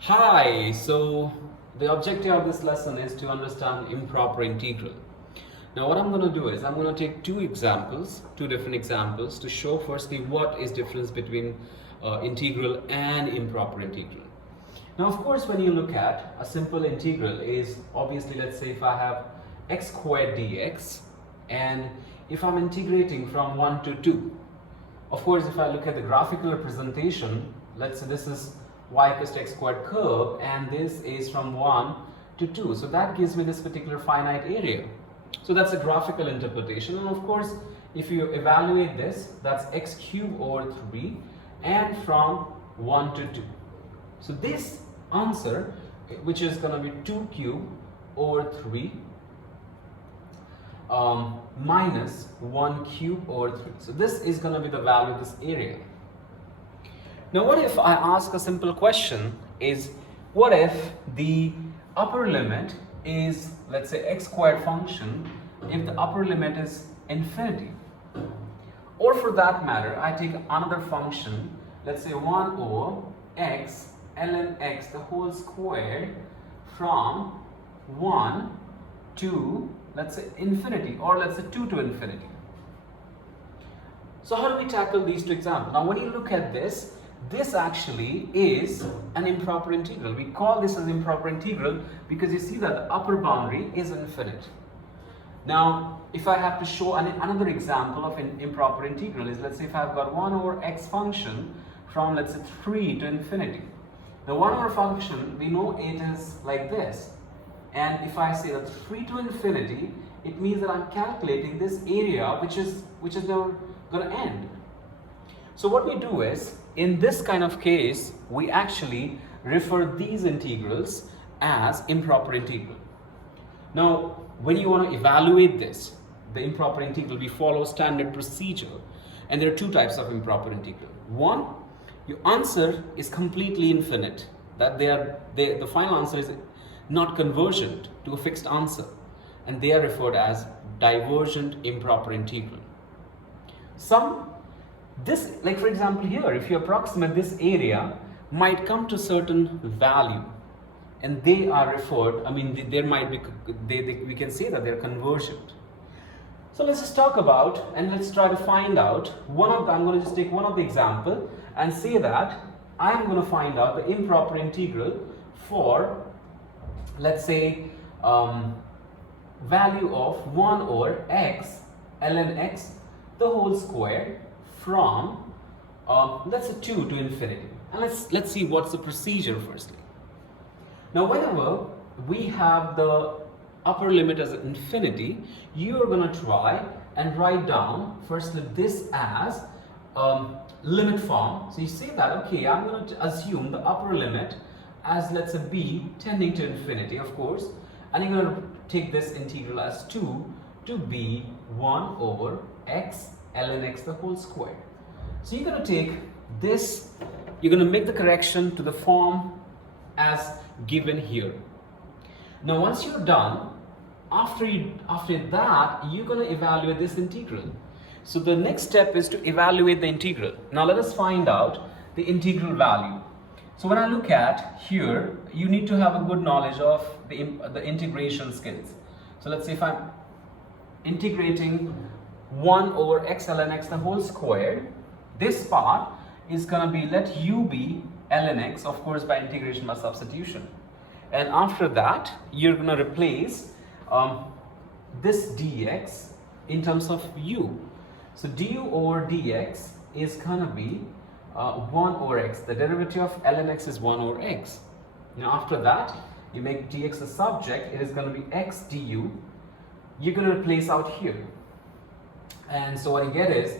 Hi, so the objective of this lesson is to understand improper integral. Now what I'm going to do is I'm going to take two different examples to show firstly what is difference between integral and improper integral. Now of course when you look at a simple integral is obviously, let's say if I have x squared dx and if I'm integrating from 1 to 2. Of course if I look at the graphical representation, let's say this is y equals to x squared curve and this is from 1 to 2. So that gives me this particular finite area. So that's a graphical interpretation, and of course if you evaluate this, that's x cubed over 3 and from 1 to 2. So this answer, which is going to be 2 cubed over 3 minus 1 cube over 3. So this is going to be the value of this area. Now what if I ask a simple question is, what if the upper limit is, let's say, x squared function, if the upper limit is infinity? Or for that matter, I take another function, let's say 1 over x ln x the whole squared from 1 to, let's say, infinity, or let's say 2 to infinity. So how do we tackle these two examples? Now when you look at this, this actually is an improper integral. We call this as improper integral because you see that the upper boundary is infinite. Now if I have to show another example of an improper integral is, let's say if I've got 1 over x function from, let's say, 3 to infinity. The 1 over function, we know it is like this, and if I say that 3 to infinity, it means that I'm calculating this area which is never going to end. So what we do is, in this kind of case, we actually refer these integrals as improper integral. Now when you want to evaluate this, the improper integral, we follow standard procedure, and there are two types of improper integral. One, your answer is completely infinite, that the final answer is not convergent to a fixed answer, and they are referred as divergent improper integral. This, like for example here, if you approximate this area, might come to certain value, and they are referred, there might be, we can say that they're convergent. So let's just talk about, and let's try to find out I'm going to just take one of the example and say that I'm going to find out the improper integral for, let's say, value of 1 over x ln x the whole square from let's say 2 to infinity. And let's see what's the procedure firstly. Now whenever we have the upper limit as infinity, you are going to try and write down firstly this as limit form. So you say that, okay, I'm going to assume the upper limit as, let's say, b tending to infinity, of course, and you're going to take this integral as 2 to be 1 over x ln x the whole square. So you're going to take this, you're going to make the correction to the form as given here. Now once you're done, after that, you're going to evaluate this integral. So the next step is to evaluate the integral. Now let us find out the integral value. So when I look at here, you need to have a good knowledge of the integration skills. So let's say if I'm integrating 1 over x ln x the whole squared, this part is going to be, let u be ln x, of course by integration by substitution. And after that, you're going to replace this dx in terms of u. So du over dx is going to be 1 over x. The derivative of ln x is 1 over x. Now after that, you make dx a subject, it is going to be x du. You're going to replace out here. And so what you get is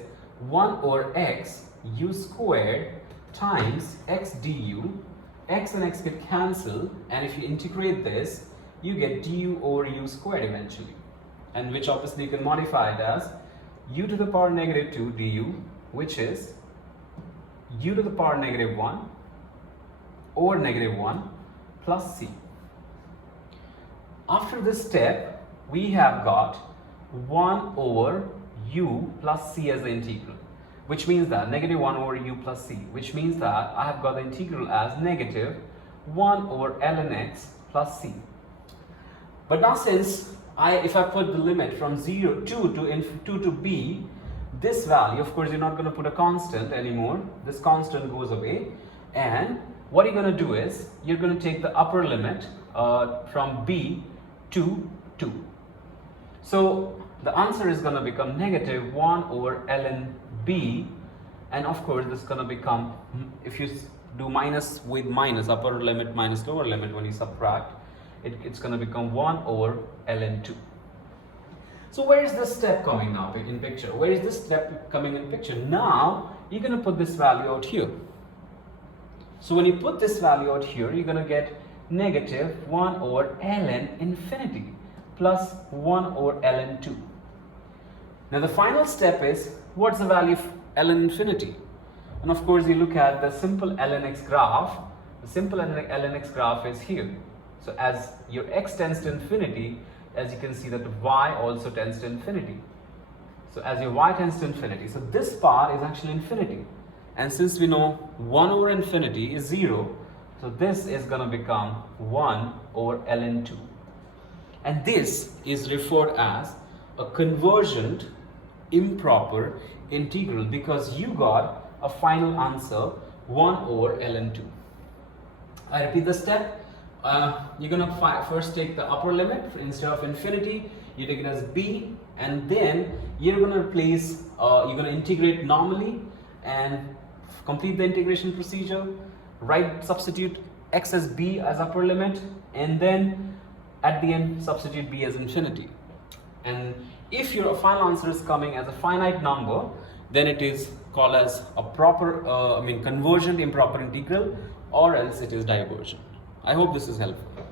1 over x u squared times x du. X and x get cancelled, and if you integrate this, you get du over u squared eventually, and which obviously you can modify it as u to the power negative 2 du, which is u to the power negative 1 over negative 1 plus c. After this step, we have got 1 over u plus c as the integral. which means that negative 1 over u plus c, which means that I have got the integral as negative 1 over ln x plus c. But now since if I put the limit from 2 to b, this value, of course you're not going to put a constant anymore, this constant goes away, and what you're going to do is you're going to take the upper limit from b to 2. So the answer is going to become negative 1 over ln b, and of course this is going to become, if you do minus with minus, upper limit minus lower limit, when you subtract, it's going to become 1 over ln 2. So where is this step coming now in picture? Where is this step coming in picture? Now you're going to put this value out here. So when you put this value out here, you're going to get negative 1 over ln infinity plus 1 over ln 2. Now the final step is, what's the value of ln infinity? And of course you look at the simple ln x graph. The simple ln x graph is here. So as your x tends to infinity, as you can see that the y also tends to infinity. So as your y tends to infinity, so this part is actually infinity. And since we know 1 over infinity is 0, so this is going to become 1 over ln 2. And this is referred as a convergent improper integral, because you got a final answer 1 over ln 2. I repeat the step. You're going to first take the upper limit. Instead of infinity, you take it as b, and then you're going to replace, you're going to integrate normally and complete the integration procedure. Substitute x as b as upper limit, and then at the end substitute b as infinity. And if your final answer is coming as a finite number, then it is called as a proper, convergent improper integral, or else it is divergent. I hope this is helpful.